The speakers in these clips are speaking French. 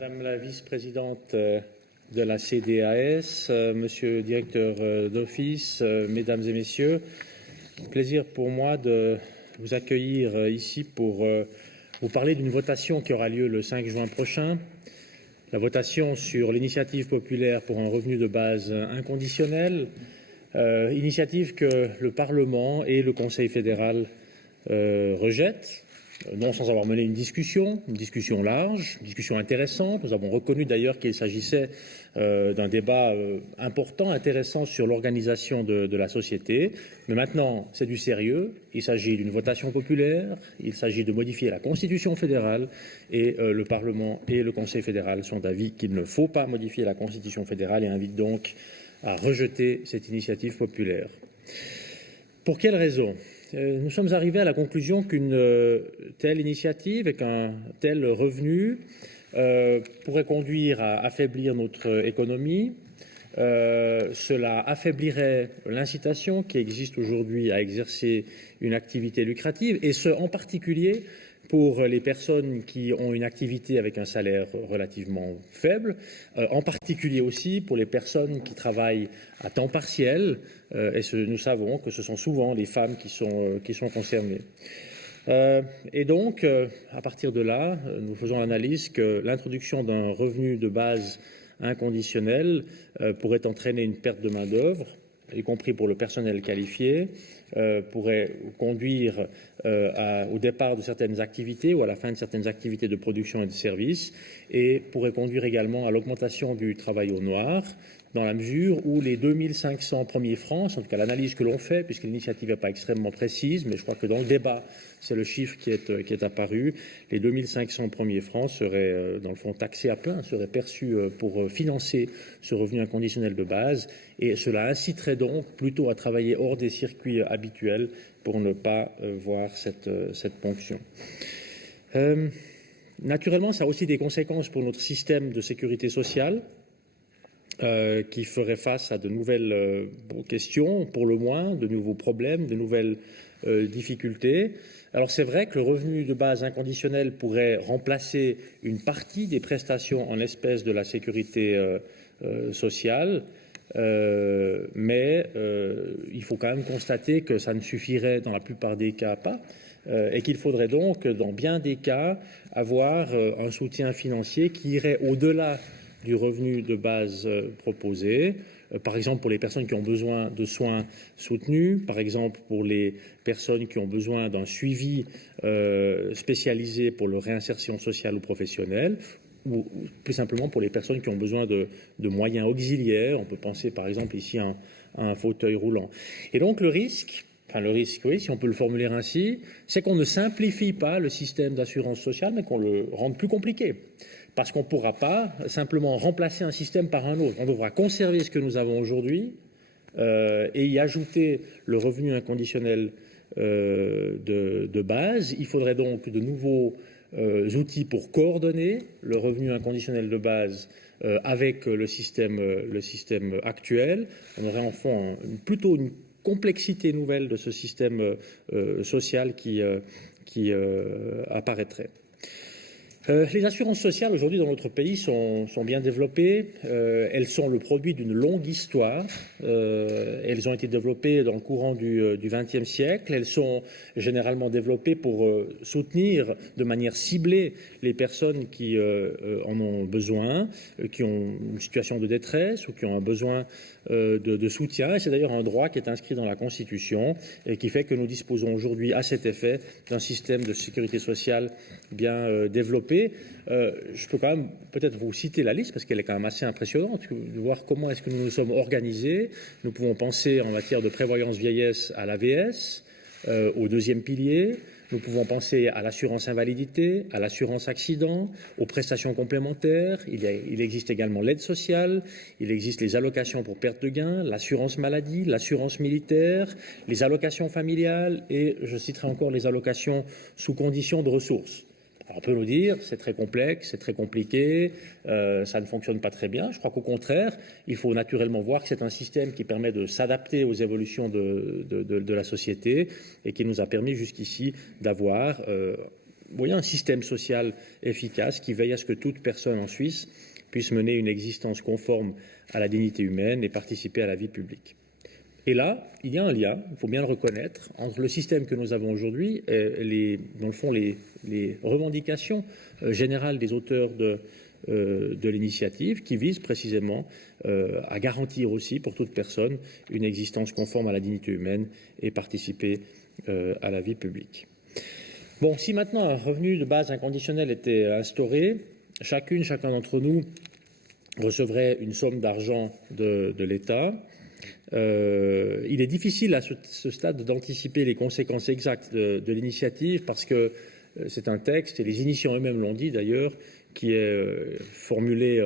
Madame la vice-présidente de la CDAS, monsieur le directeur d'office, mesdames et messieurs, plaisir pour moi de vous accueillir ici pour vous parler d'une votation qui aura lieu le 5 juin prochain. La votation sur l'initiative populaire pour un revenu de base inconditionnel, initiative que le Parlement et le Conseil fédéral rejettent. Non sans avoir mené une discussion large, une discussion intéressante. Nous avons reconnu d'ailleurs qu'il s'agissait d'un débat important, intéressant sur l'organisation de la société. Mais maintenant, c'est du sérieux. Il s'agit d'une votation populaire, il s'agit de modifier la Constitution fédérale et le Parlement et le Conseil fédéral sont d'avis qu'il ne faut pas modifier la Constitution fédérale et invitent donc à rejeter cette initiative populaire. Pour quelles raisons ? Nous sommes arrivés à la conclusion qu'une telle initiative avec un tel revenu pourrait conduire à affaiblir notre économie. Cela affaiblirait l'incitation qui existe aujourd'hui à exercer une activité lucrative, et ce en particulier pour les personnes qui ont une activité avec un salaire relativement faible, en particulier aussi pour les personnes qui travaillent à temps partiel, et nous savons que ce sont souvent les femmes qui sont concernées. Et donc, à partir de là, nous faisons l'analyse que l'introduction d'un revenu de base inconditionnel pourrait entraîner une perte de main-d'œuvre, y compris pour le personnel qualifié, pourrait conduire au départ de certaines activités ou à la fin de certaines activités de production et de services, et pourrait conduire également à l'augmentation du travail au noir, dans la mesure où les 2500 premiers francs, en tout cas l'analyse que l'on fait, puisque l'initiative n'est pas extrêmement précise, mais je crois que dans le débat, c'est le chiffre qui est apparu, les 2500 premiers francs seraient dans le fond taxés à plein, seraient perçus pour financer ce revenu inconditionnel de base, et cela inciterait donc plutôt à travailler hors des circuits habituels pour ne pas voir cette ponction. Naturellement, ça a aussi des conséquences pour notre système de sécurité sociale, qui ferait face à de nouvelles questions, pour le moins, de nouveaux problèmes, de nouvelles difficultés. Alors c'est vrai que le revenu de base inconditionnel pourrait remplacer une partie des prestations en espèces de la sécurité sociale, mais il faut quand même constater que ça ne suffirait dans la plupart des cas pas, et qu'il faudrait donc, dans bien des cas, avoir un soutien financier qui irait au-delà du revenu de base proposé, par exemple pour les personnes qui ont besoin de soins soutenus, par exemple pour les personnes qui ont besoin d'un suivi spécialisé pour leur réinsertion sociale ou professionnelle, ou plus simplement pour les personnes qui ont besoin de moyens auxiliaires. On peut penser par exemple ici à un fauteuil roulant. Et donc le risque, oui, si on peut le formuler ainsi, c'est qu'on ne simplifie pas le système d'assurance sociale, mais qu'on le rende plus compliqué. Parce qu'on ne pourra pas simplement remplacer un système par un autre. On devra conserver ce que nous avons aujourd'hui et y ajouter le revenu inconditionnel de base. Il faudrait donc de nouveaux outils pour coordonner le revenu inconditionnel de base avec le système actuel. On aurait en fond plutôt une complexité nouvelle de ce système social qui apparaîtrait. Les assurances sociales aujourd'hui dans notre pays sont bien développées. Elles sont le produit d'une longue histoire. Elles ont été développées dans le courant du XXe siècle. Elles sont généralement développées pour soutenir de manière ciblée les personnes qui en ont besoin, qui ont une situation de détresse ou qui ont un besoin de soutien. Et c'est d'ailleurs un droit qui est inscrit dans la Constitution et qui fait que nous disposons aujourd'hui à cet effet d'un système de sécurité sociale bien développé. Je peux quand même peut-être vous citer la liste parce qu'elle est quand même assez impressionnante, de voir comment est-ce que nous nous sommes organisés. Nous pouvons penser en matière de prévoyance vieillesse à l'AVS, au deuxième pilier. Nous pouvons penser à l'assurance invalidité, à l'assurance accident, aux prestations complémentaires. Il existe également l'aide sociale, il existe les allocations pour perte de gain, l'assurance maladie, l'assurance militaire, les allocations familiales et je citerai encore les allocations sous condition de ressources. Alors on peut nous dire, c'est très complexe, c'est très compliqué, ça ne fonctionne pas très bien. Je crois qu'au contraire, il faut naturellement voir que c'est un système qui permet de s'adapter aux évolutions de la société et qui nous a permis jusqu'ici d'avoir voyez, un système social efficace qui veille à ce que toute personne en Suisse puisse mener une existence conforme à la dignité humaine et participer à la vie publique. Et là, il y a un lien, il faut bien le reconnaître, entre le système que nous avons aujourd'hui et, dans le fond, les revendications générales des auteurs de l'initiative qui vise précisément à garantir aussi pour toute personne une existence conforme à la dignité humaine et participer à la vie publique. Bon, si maintenant un revenu de base inconditionnel était instauré, chacun d'entre nous recevrait une somme d'argent de l'État. Il est difficile à ce stade d'anticiper les conséquences exactes de l'initiative parce que c'est un texte, et les initiants eux-mêmes l'ont dit d'ailleurs, qui est formulé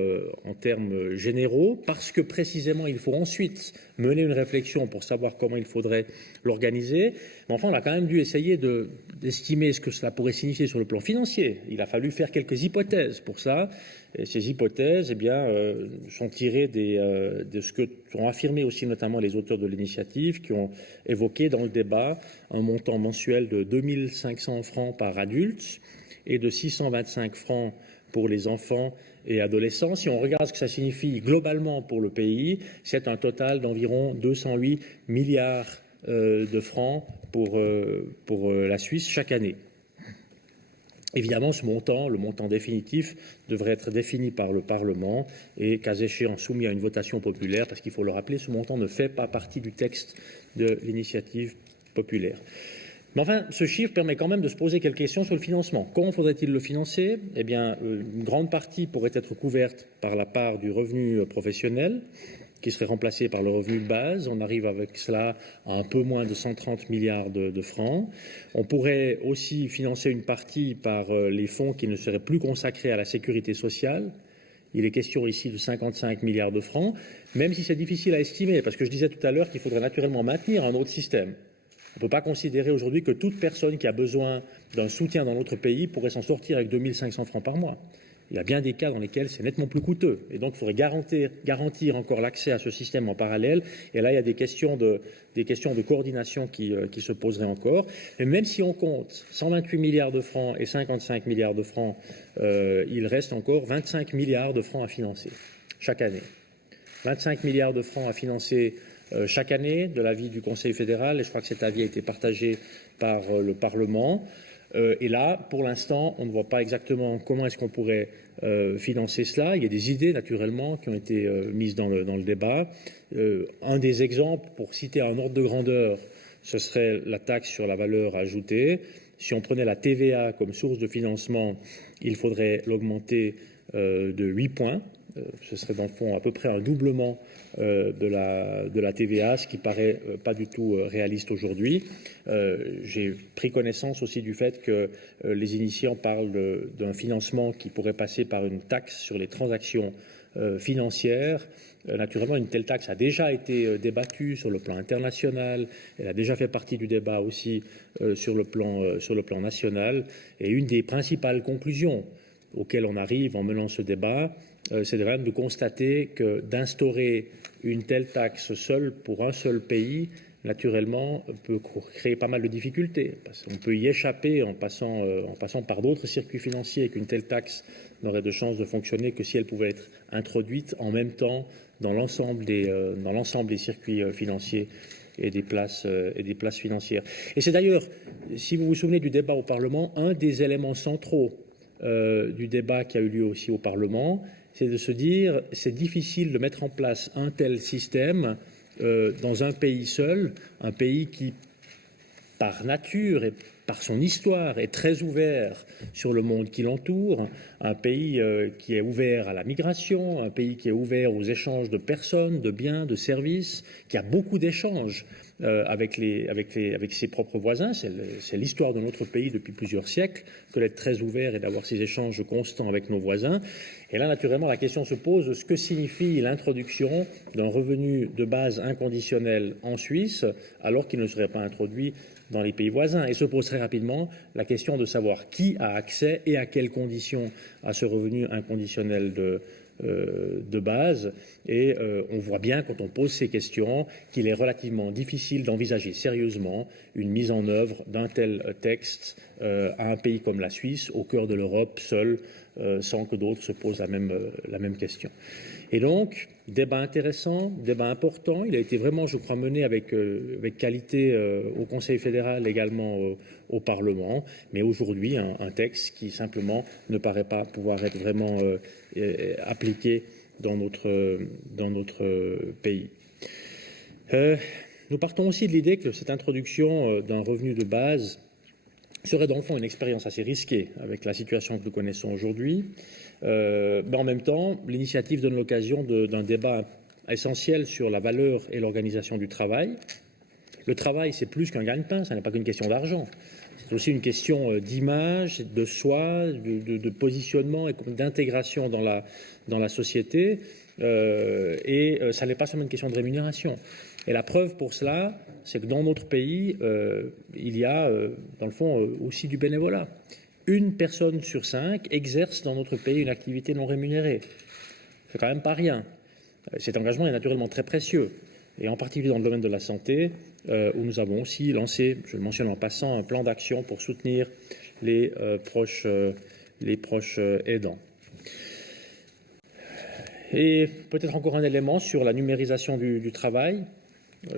en termes généraux, parce que précisément il faut ensuite mener une réflexion pour savoir comment il faudrait l'organiser. Mais enfin, on a quand même dû essayer d'estimer ce que cela pourrait signifier sur le plan financier. Il a fallu faire quelques hypothèses pour ça. Et ces hypothèses, eh bien, sont tirées de ce que ont affirmé aussi notamment les auteurs de l'initiative, qui ont évoqué dans le débat un montant mensuel de 2500 francs par adulte et de 625 francs pour les enfants et adolescents. Si on regarde ce que ça signifie globalement pour le pays, c'est un total d'environ 208 milliards de francs pour la Suisse chaque année. Évidemment, ce montant, le montant définitif, devrait être défini par le Parlement et, cas échéant, soumis à une votation populaire, parce qu'il faut le rappeler, ce montant ne fait pas partie du texte de l'initiative populaire. Mais enfin, ce chiffre permet quand même de se poser quelques questions sur le financement. Comment faudrait-il le financer? Eh bien, une grande partie pourrait être couverte par la part du revenu professionnel, qui serait remplacé par le revenu de base. On arrive avec cela à un peu moins de 130 milliards de francs. On pourrait aussi financer une partie par les fonds qui ne seraient plus consacrés à la sécurité sociale. Il est question ici de 55 milliards de francs, même si c'est difficile à estimer, parce que je disais tout à l'heure qu'il faudrait naturellement maintenir un autre système. On ne peut pas considérer aujourd'hui que toute personne qui a besoin d'un soutien dans notre pays pourrait s'en sortir avec 2500 francs par mois. Il y a bien des cas dans lesquels c'est nettement plus coûteux. Et donc, il faudrait garantir encore l'accès à ce système en parallèle. Et là, il y a des questions de coordination qui se poseraient encore. Et même si on compte 128 milliards de francs et 55 milliards de francs, il reste encore 25 milliards de francs à financer chaque année. 25 milliards de francs à financer chaque année de l'avis du Conseil fédéral. Et je crois que cet avis a été partagé par le Parlement. Et là, pour l'instant, on ne voit pas exactement comment est-ce qu'on pourrait financer cela. Il y a des idées, naturellement, qui ont été mises dans le débat. Un des exemples, pour citer un ordre de grandeur, ce serait la taxe sur la valeur ajoutée. Si on prenait la TVA comme source de financement, il faudrait l'augmenter de 8 points. Ce serait dans le fond à peu près un doublement de la TVA, ce qui paraît pas du tout réaliste aujourd'hui. J'ai pris connaissance aussi du fait que les initiants parlent d'un financement qui pourrait passer par une taxe sur les transactions financières. Naturellement, une telle taxe a déjà été débattue sur le plan international, elle a déjà fait partie du débat aussi sur le plan national. Et une des principales conclusions auxquelles on arrive en menant ce débat, c'est de constater que d'instaurer une telle taxe seule pour un seul pays, naturellement, peut créer pas mal de difficultés. Parce qu'on peut y échapper en passant par d'autres circuits financiers, et qu'une telle taxe n'aurait de chance de fonctionner que si elle pouvait être introduite en même temps dans l'ensemble des circuits financiers et des places financières. Et c'est d'ailleurs, si vous vous souvenez du débat au Parlement, un des éléments centraux du débat qui a eu lieu aussi au Parlement, c'est de se dire c'est difficile de mettre en place un tel système dans un pays seul, un pays qui, par nature et par son histoire, est très ouvert sur le monde qui l'entoure, un pays qui est ouvert à la migration, un pays qui est ouvert aux échanges de personnes, de biens, de services, qui a beaucoup d'échanges avec ses propres voisins. C'est l'histoire de notre pays depuis plusieurs siècles que d'être très ouvert et d'avoir ces échanges constants avec nos voisins. Et là, naturellement, la question se pose de ce que signifie l'introduction d'un revenu de base inconditionnel en Suisse, alors qu'il ne serait pas introduit dans les pays voisins. Et se pose très rapidement la question de savoir qui a accès et à quelles conditions à ce revenu inconditionnel de base. Et on voit bien, quand on pose ces questions, qu'il est relativement difficile difficile d'envisager sérieusement une mise en œuvre d'un tel texte à un pays comme la Suisse, au cœur de l'Europe, seul, sans que d'autres se posent la même question. Et donc, débat intéressant, débat important. Il a été vraiment, je crois, mené avec qualité au Conseil fédéral, également au Parlement. Mais aujourd'hui, un texte qui simplement ne paraît pas pouvoir être vraiment appliqué dans notre pays. Nous partons aussi de l'idée que cette introduction d'un revenu de base serait dans le fond une expérience assez risquée avec la situation que nous connaissons aujourd'hui. Mais en même temps, l'initiative donne l'occasion d'un débat essentiel sur la valeur et l'organisation du travail. Le travail, c'est plus qu'un gagne-pain, ça n'est pas qu'une question d'argent. C'est aussi une question d'image, de soi, de positionnement et d'intégration dans la société. Et ça n'est pas seulement une question de rémunération. Et la preuve pour cela, c'est que dans notre pays, il y a, dans le fond, aussi du bénévolat. Une personne sur 5 exerce dans notre pays une activité non rémunérée. C'est quand même pas rien. Cet engagement est naturellement très précieux, et en particulier dans le domaine de la santé, où nous avons aussi lancé, je le mentionne en passant, un plan d'action pour soutenir les proches aidants. Et peut-être encore un élément sur la numérisation du travail.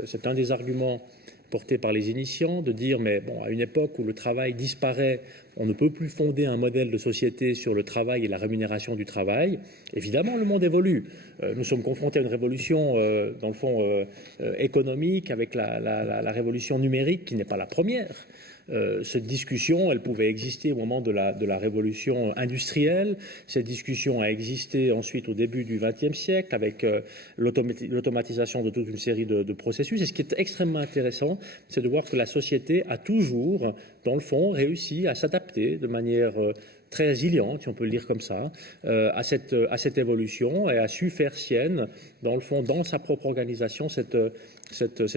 C'est un des arguments portés par les initiants, de dire, mais bon, à une époque où le travail disparaît, on ne peut plus fonder un modèle de société sur le travail et la rémunération du travail. Évidemment, le monde évolue. Nous sommes confrontés à une révolution, dans le fond, économique, avec la révolution numérique, qui n'est pas la première. Cette discussion, elle pouvait exister au moment de la révolution industrielle. Cette discussion a existé ensuite au début du XXe siècle avec l'automatisation de toute une série de processus. Et ce qui est extrêmement intéressant, c'est de voir que la société a toujours, dans le fond, réussi à s'adapter de manière très résiliente, si on peut le dire comme ça, à cette évolution, et a su faire sienne, dans le fond, dans sa propre organisation, cette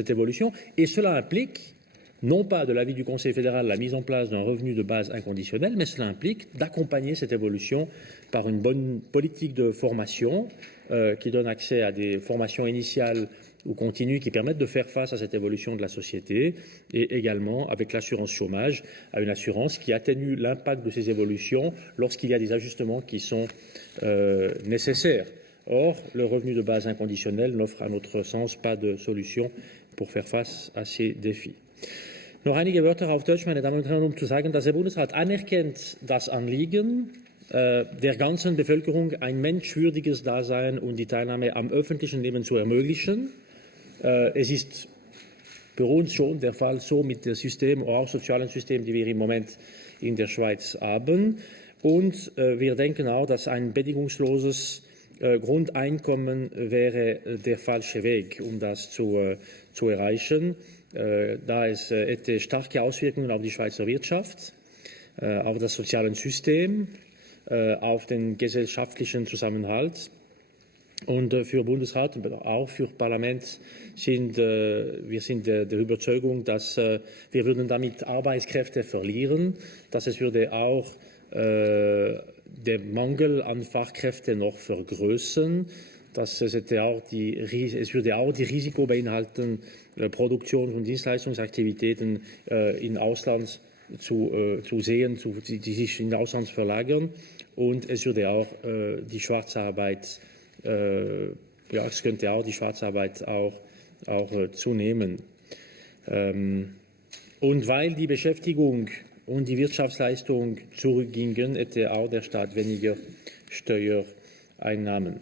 évolution. Et cela implique non pas de l'avis du Conseil fédéral la mise en place d'un revenu de base inconditionnel, mais cela implique d'accompagner cette évolution par une bonne politique de formation qui donne accès à des formations initiales ou continues qui permettent de faire face à cette évolution de la société, et également avec l'assurance chômage, à une assurance qui atténue l'impact de ces évolutions lorsqu'il y a des ajustements qui sont nécessaires. Or, le revenu de base inconditionnel n'offre à notre sens pas de solution pour faire face à ces défis. Noch einige Wörter auf Deutsch, meine Damen und Herren, um zu sagen, dass der Bundesrat anerkennt das Anliegen der ganzen Bevölkerung, ein menschwürdiges Dasein und die Teilnahme am öffentlichen Leben zu ermöglichen. Es ist für uns schon der Fall so mit dem System, auch sozialen System, die wir im Moment in der Schweiz haben. Und wir denken auch, dass ein bedingungsloses Grundeinkommen wäre der falsche Weg, um das zu erreichen, da es hätte starke Auswirkungen auf die Schweizer Wirtschaft, auf das soziale System, auf den gesellschaftlichen Zusammenhalt. Und für Bundesrat und auch für Parlament wir sind der Überzeugung, dass wir würden damit Arbeitskräfte verlieren, dass es würde auch den Mangel an Fachkräften noch vergrößern, dass es würde auch die Risiko beinhalten, Produktions- und Dienstleistungsaktivitäten im Ausland zu sehen, die sich in Ausland verlagern, und es würde auch die Schwarzarbeit es könnte auch die Schwarzarbeit auch zunehmen. Und weil die Beschäftigung und die Wirtschaftsleistung zurückgingen, hätte auch der Staat weniger Steuereinnahmen.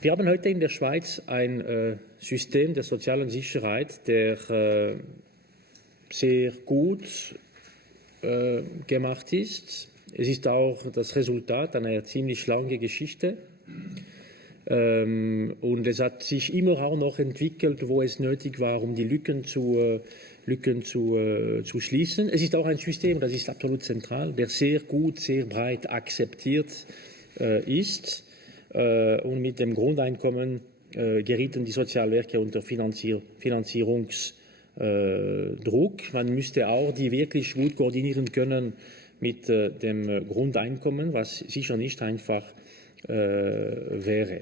Wir haben heute in der Schweiz ein System der sozialen Sicherheit, der sehr gut gemacht ist. Es ist auch das Resultat einer ziemlich langen Geschichte. Und es hat sich immer auch noch entwickelt, wo es nötig war, um die Lücken zu schließen. Es ist auch ein System, das ist absolut zentral, der sehr gut, sehr breit akzeptiert ist. Und mit dem Grundeinkommen gerieten die Sozialwerke unter Finanzierungsdruck. Man müsste auch die wirklich gut koordinieren können mit dem Grundeinkommen, was sicher nicht einfach wäre.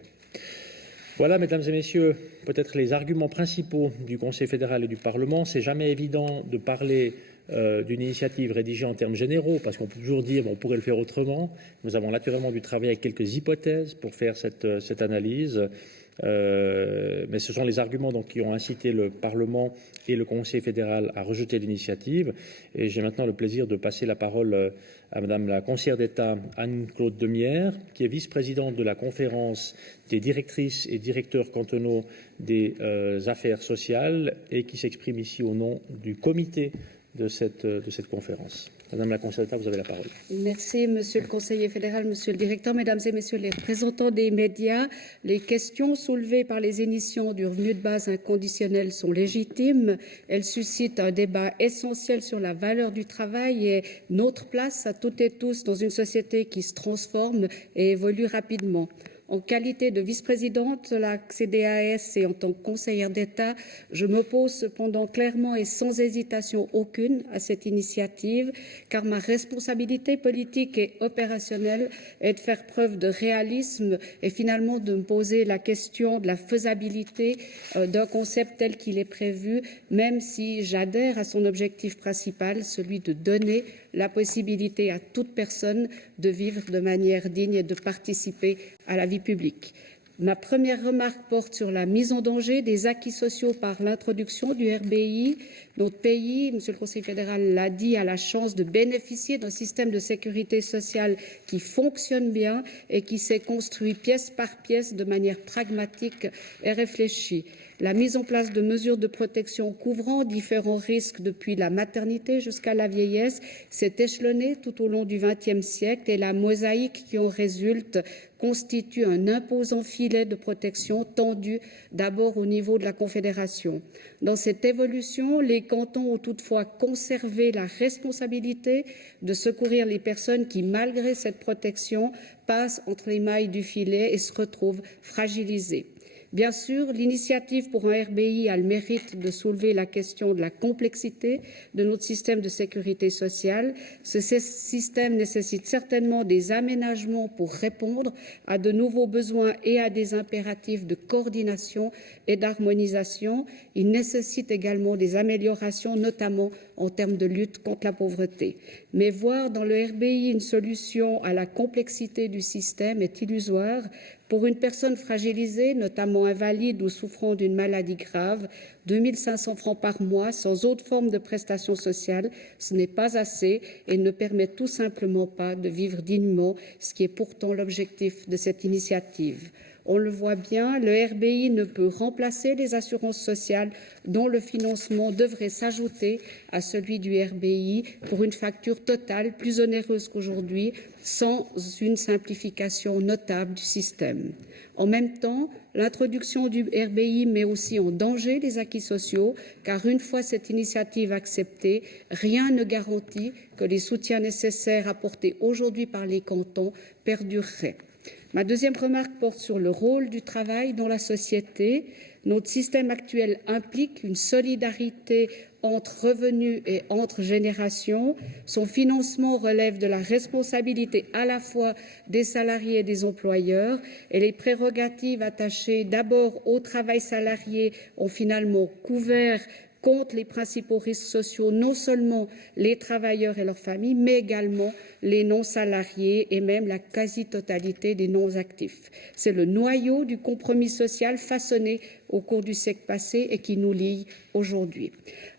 Voilà, mesdames et messieurs, peut-être les arguments principaux du Conseil fédéral et du Parlement. C'est jamais évident de parler d'une initiative rédigée en termes généraux, parce qu'on peut toujours dire on pourrait le faire autrement. Nous avons naturellement dû travailler avec quelques hypothèses pour faire cette analyse. Mais ce sont les arguments donc, qui ont incité le Parlement et le Conseil fédéral à rejeter l'initiative. Et j'ai maintenant le plaisir de passer la parole à Madame la conseillère d'État Anne-Claude Demière, qui est vice-présidente de la conférence des directrices et directeurs cantonaux des affaires sociales et qui s'exprime ici au nom du comité de cette conférence. Madame la conseillère d'État, vous avez la parole. Merci, Monsieur le conseiller fédéral, Monsieur le directeur, Mesdames et Messieurs les représentants des médias. Les questions soulevées par les émissions du revenu de base inconditionnel sont légitimes. Elles suscitent un débat essentiel sur la valeur du travail et notre place à toutes et tous dans une société qui se transforme et évolue rapidement. En qualité de vice-présidente de la CDAS et en tant que conseillère d'État, je m'oppose cependant clairement et sans hésitation aucune à cette initiative, car ma responsabilité politique et opérationnelle est de faire preuve de réalisme et finalement de me poser la question de la faisabilité d'un concept tel qu'il est prévu, même si j'adhère à son objectif principal, celui de donner la possibilité à toute personne de vivre de manière digne et de participer à la vie publique. Ma première remarque porte sur la mise en danger des acquis sociaux par l'introduction du RBI. Notre pays, Monsieur le Conseil fédéral l'a dit, a la chance de bénéficier d'un système de sécurité sociale qui fonctionne bien et qui s'est construit pièce par pièce de manière pragmatique et réfléchie. La mise en place de mesures de protection couvrant différents risques depuis la maternité jusqu'à la vieillesse s'est échelonnée tout au long du XXe siècle et la mosaïque qui en résulte constitue un imposant filet de protection tendu d'abord au niveau de la Confédération. Dans cette évolution, les cantons ont toutefois conservé la responsabilité de secourir les personnes qui, malgré cette protection, passent entre les mailles du filet et se retrouvent fragilisées. Bien sûr, l'initiative pour un RBI a le mérite de soulever la question de la complexité de notre système de sécurité sociale. Ce système nécessite certainement des aménagements pour répondre à de nouveaux besoins et à des impératifs de coordination et d'harmonisation. Il nécessite également des améliorations, notamment en termes de lutte contre la pauvreté. Mais voir dans le RBI une solution à la complexité du système est illusoire. Pour une personne fragilisée, notamment invalide ou souffrant d'une maladie grave, 2 500 francs par mois sans autre forme de prestation sociale, ce n'est pas assez et ne permet tout simplement pas de vivre dignement, ce qui est pourtant l'objectif de cette initiative. On le voit bien, le RBI ne peut remplacer les assurances sociales dont le financement devrait s'ajouter à celui du RBI pour une facture totale plus onéreuse qu'aujourd'hui, sans une simplification notable du système. En même temps, l'introduction du RBI met aussi en danger les acquis sociaux, car une fois cette initiative acceptée, rien ne garantit que les soutiens nécessaires apportés aujourd'hui par les cantons perdureraient. Ma deuxième remarque porte sur le rôle du travail dans la société. Notre système actuel implique une solidarité entre revenus et entre générations. Son financement relève de la responsabilité à la fois des salariés et des employeurs et les prérogatives attachées d'abord au travail salarié ont finalement couvert contre les principaux risques sociaux, non seulement les travailleurs et leurs familles, mais également les non-salariés et même la quasi-totalité des non-actifs. C'est le noyau du compromis social façonné au cours du siècle passé et qui nous lie aujourd'hui.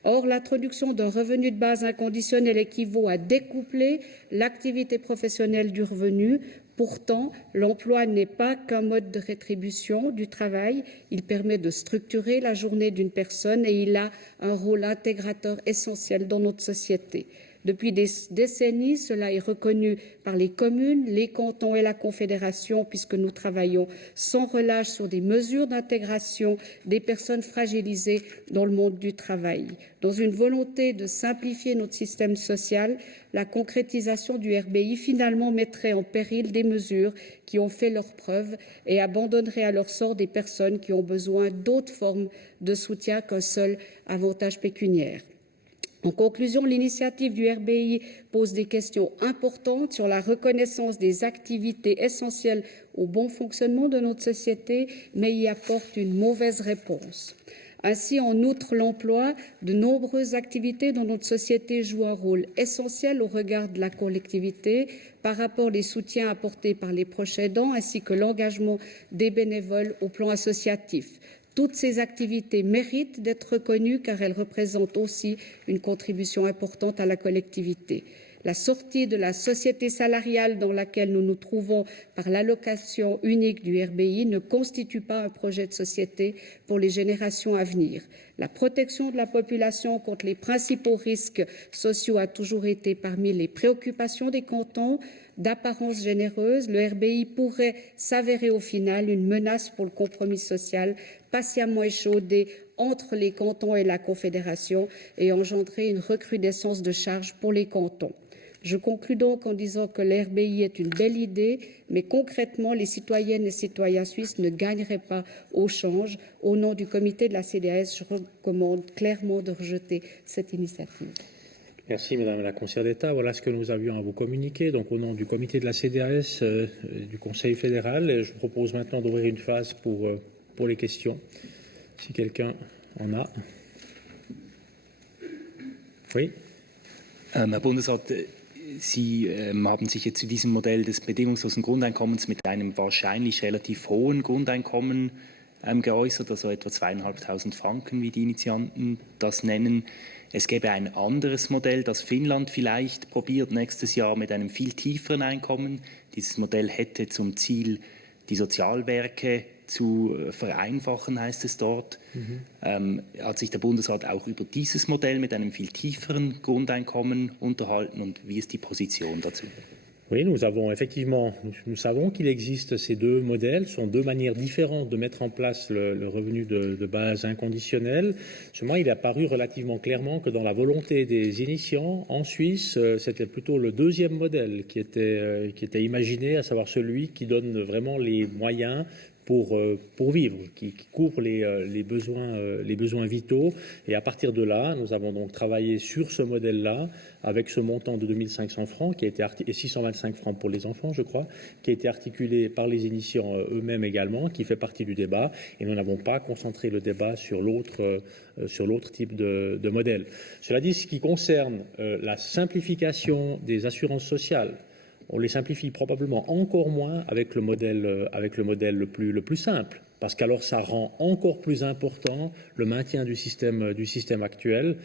Or, l'introduction d'un revenu de base inconditionnel équivaut à découpler l'activité professionnelle du revenu. Pourtant, l'emploi n'est pas qu'un mode de rétribution du travail. Il permet de structurer la journée d'une personne et il a un rôle intégrateur essentiel dans notre société. Depuis des décennies, cela est reconnu par les communes, les cantons et la Confédération, puisque nous travaillons sans relâche sur des mesures d'intégration des personnes fragilisées dans le monde du travail. Dans une volonté de simplifier notre système social, la concrétisation du RBI finalement mettrait en péril des mesures qui ont fait leurs preuves et abandonnerait à leur sort des personnes qui ont besoin d'autres formes de soutien qu'un seul avantage pécuniaire. En conclusion, l'initiative du RBI pose des questions importantes sur la reconnaissance des activités essentielles au bon fonctionnement de notre société, mais y apporte une mauvaise réponse. Ainsi, en outre l'emploi, de nombreuses activités dans notre société jouent un rôle essentiel au regard de la collectivité par rapport aux soutiens apportés par les proches aidants ainsi que l'engagement des bénévoles au plan associatif. Toutes ces activités méritent d'être reconnues car elles représentent aussi une contribution importante à la collectivité. La sortie de la société salariale dans laquelle nous nous trouvons par l'allocation unique du RBI ne constitue pas un projet de société pour les générations à venir. La protection de la population contre les principaux risques sociaux a toujours été parmi les préoccupations des cantons. D'apparence généreuse, le RBI pourrait s'avérer au final une menace pour le compromis social patiemment échaudé entre les cantons et la Confédération et engendrer une recrudescence de charges pour les cantons. Je conclus donc en disant que le RBI est une belle idée, mais concrètement, les citoyennes et citoyens suisses ne gagneraient pas au change. Au nom du comité de la CDAS, je recommande clairement de rejeter cette initiative. Merci Madame la Conseillère d'État. Voilà ce que nous avions à vous communiquer. Donc au nom du comité de la CDAS, du Conseil fédéral, je vous propose maintenant d'ouvrir une phase pour les questions, si quelqu'un en a. Oui. Herr Bundesrat, Sie haben sich jetzt zu diesem Modell des bedingungslosen Grundeinkommens mit einem wahrscheinlich relativ hohen Grundeinkommen geäußert, also etwa 2.500 Franken, wie die Initianten das nennen. Es gäbe ein anderes Modell, das Finnland vielleicht probiert nächstes Jahr mit einem viel tieferen Einkommen. Dieses Modell hätte zum Ziel, die Sozialwerke zu vereinfachen, heißt es dort. Hat sich der Bundesrat auch über dieses Modell mit einem viel tieferen Grundeinkommen unterhalten und wie ist die Position dazu? Oui, nous savons qu'il existe ces deux modèles, ce sont deux manières différentes de mettre en place le revenu de base inconditionnel. Seulement, il est apparu relativement clairement que dans la volonté des initiants en Suisse, c'était plutôt le deuxième modèle qui était imaginé, à savoir celui qui donne vraiment les moyens pour vivre, qui couvre les besoins vitaux. Et à partir de là, nous avons donc travaillé sur ce modèle-là, avec ce montant de 2500 francs, qui a été et 625 francs pour les enfants, je crois, qui a été articulé par les initiants eux-mêmes également, qui fait partie du débat. Et nous n'avons pas concentré le débat sur l'autre type de modèle. Cela dit, ce qui concerne la simplification des assurances sociales, on les simplifie probablement encore moins avec le modèle le plus simple, parce qu'alors ça rend encore plus important le maintien du système actuel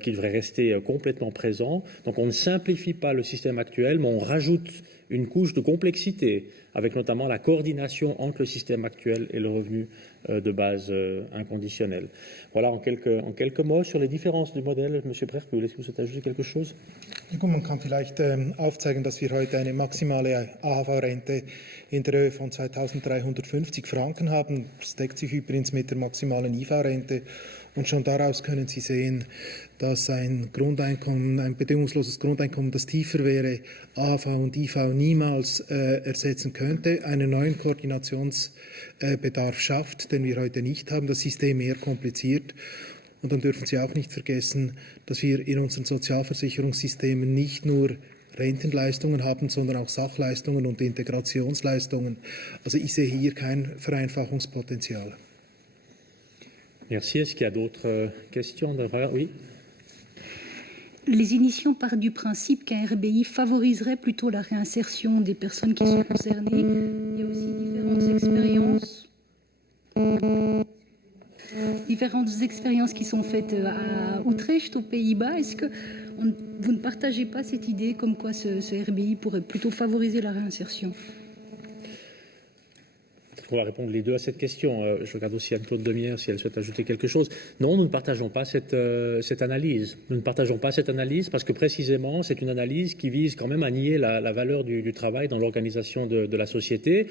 qui devrait rester complètement présent. Donc on ne simplifie pas le système actuel, mais on rajoute une couche de complexité, avec notamment la coordination entre le système actuel et le revenu de base inconditionnel. Voilà en quelques mots sur les différences du modèle. Monsieur Brechbühl, est-ce que vous souhaitez ajouter quelque chose? Man kann vielleicht aufzeigen, dass wir heute eine maximale AHV-Rente in der Höhe von 2.350 Franken haben. Das deckt sich übrigens mit der maximalen IV-Rente. Und schon daraus können Sie sehen, dass ein Grundeinkommen, ein bedingungsloses Grundeinkommen, das tiefer wäre, AHV und IV niemals ersetzen könnte, einen neuen Koordinationsbedarf schafft, den wir heute nicht haben, das System mehr kompliziert. Und dann dürfen Sie auch nicht vergessen, dass wir in unseren Sozialversicherungssystemen nicht nur Rentenleistungen haben, sondern auch Sachleistungen und Integrationsleistungen. Also ich sehe hier kein Vereinfachungspotenzial. Merci. Est-ce qu'il y a d'autres questions? Oui. Les initiants partent du principe qu'un RBI favoriserait plutôt la réinsertion des personnes qui sont concernées. Il y a aussi différentes expériences qui sont faites à Utrecht, aux Pays-Bas. Est-ce que vous ne partagez pas cette idée comme quoi ce RBI pourrait plutôt favoriser la réinsertion? On va répondre les deux à cette question. Je regarde aussi Anne-Claude Demière si elle souhaite ajouter quelque chose. Non, nous ne partageons pas cette analyse. Nous ne partageons pas cette analyse parce que précisément, c'est une analyse qui vise quand même à nier la valeur du travail dans l'organisation de la société.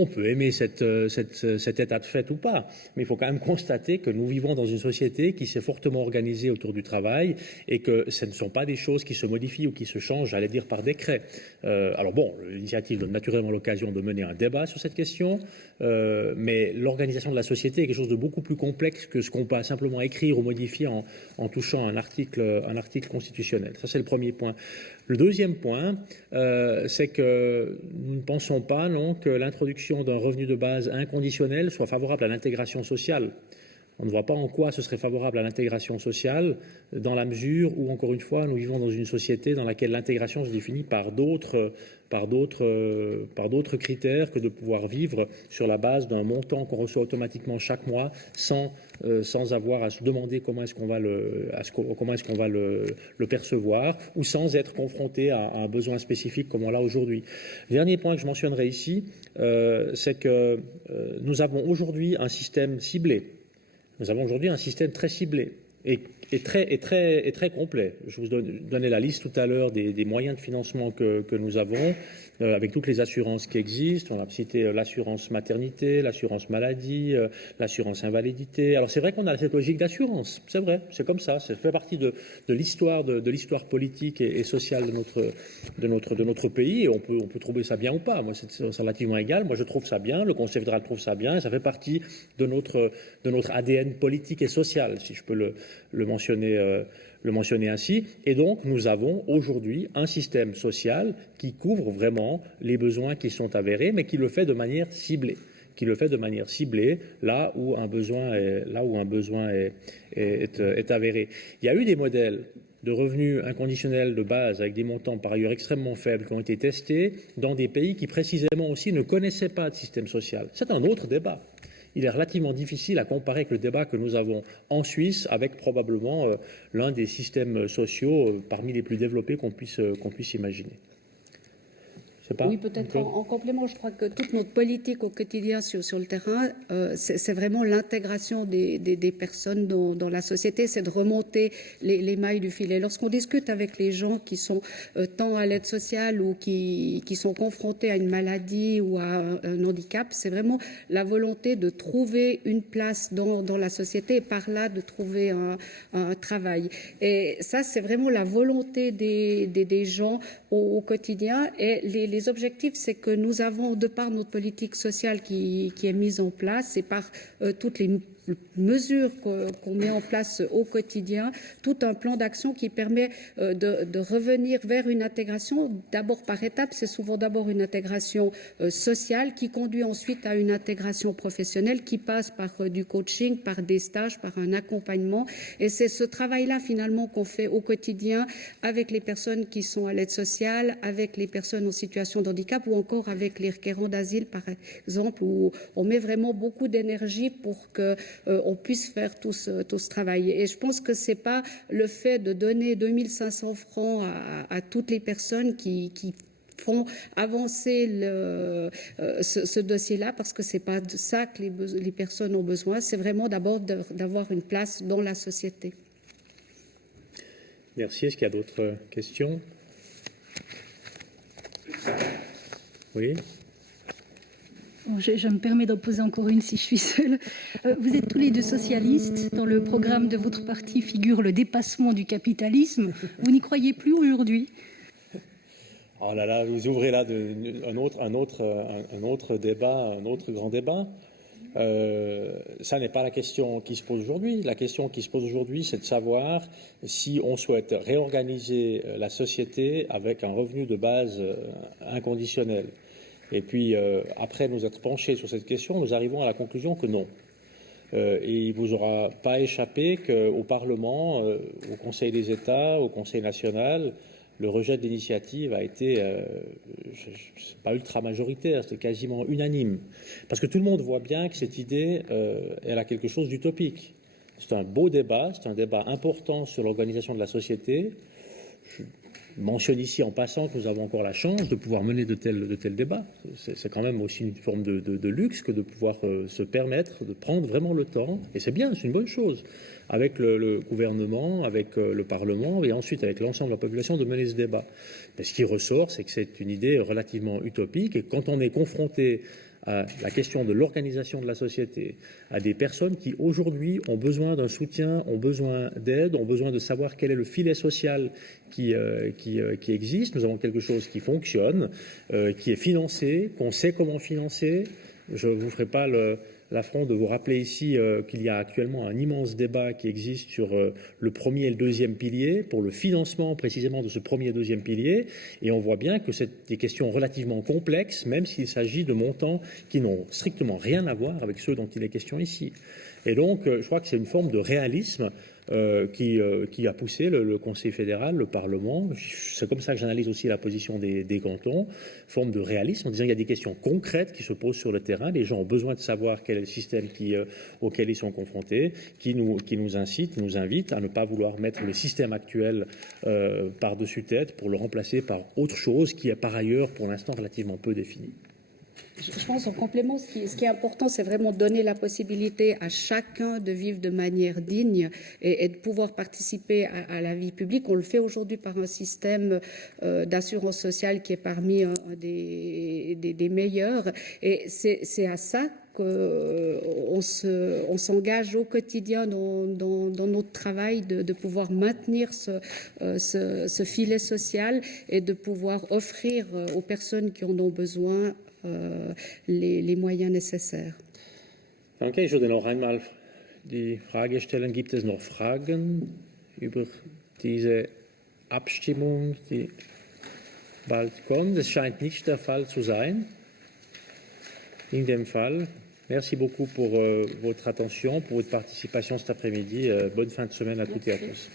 On peut aimer cet état de fait ou pas, mais il faut quand même constater que nous vivons dans une société qui s'est fortement organisée autour du travail et que ce ne sont pas des choses qui se modifient ou qui se changent, j'allais dire, par décret. Alors bon, l'initiative donne naturellement l'occasion de mener un débat sur cette question, mais l'organisation de la société est quelque chose de beaucoup plus complexe que ce qu'on peut simplement écrire ou modifier en touchant un article constitutionnel. Ça, c'est le premier point. Le deuxième point, c'est que nous ne pensons pas que l'introduction d'un revenu de base inconditionnel soit favorable à l'intégration sociale. On ne voit pas en quoi ce serait favorable à l'intégration sociale, dans la mesure où, encore une fois, nous vivons dans une société dans laquelle l'intégration se définit par d'autres critères que de pouvoir vivre sur la base d'un montant qu'on reçoit automatiquement chaque mois sans avoir à se demander comment est-ce qu'on va le percevoir ou sans être confronté à un besoin spécifique comme on l'a aujourd'hui. Le dernier point que je mentionnerai ici, c'est que nous avons aujourd'hui un système ciblé. Nous avons aujourd'hui un système très ciblé et très complet. Je vous donnais la liste tout à l'heure des moyens de financement que nous avons, avec toutes les assurances qui existent. On a cité l'assurance maternité, l'assurance maladie, l'assurance invalidité. Alors c'est vrai qu'on a cette logique d'assurance, c'est vrai, c'est comme ça fait partie de l'histoire politique et sociale de notre pays, et on peut trouver ça bien ou pas. Moi, c'est relativement égal. Moi, je trouve ça bien, le Conseil fédéral trouve ça bien, et ça fait partie de notre ADN politique et social, si je peux le mentionner ainsi. Et donc, nous avons aujourd'hui un système social qui couvre vraiment les besoins qui sont avérés, mais qui le fait de manière ciblée. Là où un besoin est avéré. Il y a eu des modèles de revenus inconditionnels de base avec des montants par ailleurs extrêmement faibles qui ont été testés dans des pays qui précisément aussi ne connaissaient pas de système social. C'est un autre débat. Il est relativement difficile à comparer avec le débat que nous avons en Suisse, avec probablement l'un des systèmes sociaux parmi les plus développés qu'on puisse imaginer. Oui, peut-être en complément, je crois que toute notre politique au quotidien sur le terrain, c'est vraiment l'intégration des personnes dans la société, c'est de remonter les mailles du filet. Lorsqu'on discute avec les gens qui sont tant à l'aide sociale ou qui sont confrontés à une maladie ou à un handicap, c'est vraiment la volonté de trouver une place dans la société et par là de trouver un travail. Et ça, c'est vraiment la volonté des gens au quotidien. Et les objectifs, c'est que nous avons, de par notre politique sociale qui est mise en place et par toutes les mesures qu'on met en place au quotidien, tout un plan d'action qui permet de revenir vers une intégration, d'abord par étapes. C'est souvent d'abord une intégration sociale qui conduit ensuite à une intégration professionnelle qui passe par du coaching, par des stages, par un accompagnement. Et c'est ce travail-là finalement qu'on fait au quotidien avec les personnes qui sont à l'aide sociale, avec les personnes en situation de handicap ou encore avec les requérants d'asile par exemple, où on met vraiment beaucoup d'énergie pour que on puisse faire tout ce travail. Et je pense que c'est pas le fait de donner 2500 francs à toutes les personnes qui font avancer ce dossier-là, parce que c'est pas de ça que les personnes ont besoin. C'est vraiment d'abord d'avoir une place dans la société. Merci. Est-ce qu'il y a d'autres questions? Oui. Je me permets d'en poser encore une si je suis seule. Vous êtes tous les deux socialistes. Dans le programme de votre parti figure le dépassement du capitalisme. Vous n'y croyez plus aujourd'hui? Oh là là, vous ouvrez là un autre débat, un autre grand débat. Ça n'est pas la question qui se pose aujourd'hui. La question qui se pose aujourd'hui, c'est de savoir si on souhaite réorganiser la société avec un revenu de base inconditionnel. Et puis, après nous être penchés sur cette question, nous arrivons à la conclusion que non. Et il ne vous aura pas échappé qu'au Parlement, au Conseil des États, au Conseil national, le rejet de l'initiative a été, pas ultra majoritaire, c'était quasiment unanime. Parce que tout le monde voit bien que cette idée, elle a quelque chose d'utopique. C'est un beau débat, c'est un débat important sur l'organisation de la société. Je mentionne ici en passant que nous avons encore la chance de pouvoir mener de tels débats. C'est quand même aussi une forme de luxe que de pouvoir se permettre de prendre vraiment le temps, et c'est bien, c'est une bonne chose, avec le gouvernement, avec le Parlement et ensuite avec l'ensemble de la population de mener ce débat. Mais ce qui ressort, c'est que c'est une idée relativement utopique, et quand on est confronté à la question de l'organisation de la société, à des personnes qui aujourd'hui ont besoin d'un soutien, ont besoin d'aide, ont besoin de savoir quel est le filet social qui existe. Nous avons quelque chose qui fonctionne, qui est financé, qu'on sait comment financer. Je ne vous ferai pas l'affront de vous rappeler ici qu'il y a actuellement un immense débat qui existe sur le premier et le deuxième pilier, pour le financement précisément de ce premier et deuxième pilier. Et on voit bien que c'est des questions relativement complexes, même s'il s'agit de montants qui n'ont strictement rien à voir avec ceux dont il est question ici. Et donc, je crois que c'est une forme de réalisme qui a poussé le Conseil fédéral, le Parlement. C'est comme ça que j'analyse aussi la position des cantons, forme de réalisme, en disant qu'il y a des questions concrètes qui se posent sur le terrain. Les gens ont besoin de savoir quel est le système auquel ils sont confrontés, qui nous incite, nous invite à ne pas vouloir mettre le système actuel par-dessus tête pour le remplacer par autre chose qui est par ailleurs pour l'instant relativement peu définie. Je pense en complément, ce qui est important, c'est vraiment donner la possibilité à chacun de vivre de manière digne et de pouvoir participer à la vie publique. On le fait aujourd'hui par un système d'assurance sociale qui est parmi des meilleurs. Et c'est à ça qu'on s'engage au quotidien dans notre travail de pouvoir maintenir ce filet social et de pouvoir offrir aux personnes qui en ont besoin les moyens nécessaires. Danke. Ich würde noch einmal die Frage stellen, gibt es noch Fragen über diese Abstimmung, die bald kommt? Es scheint nicht der Fall zu sein. In dem Fall, merci beaucoup pour votre attention, pour votre participation cet après-midi. Bonne fin de semaine à toutes et à tous.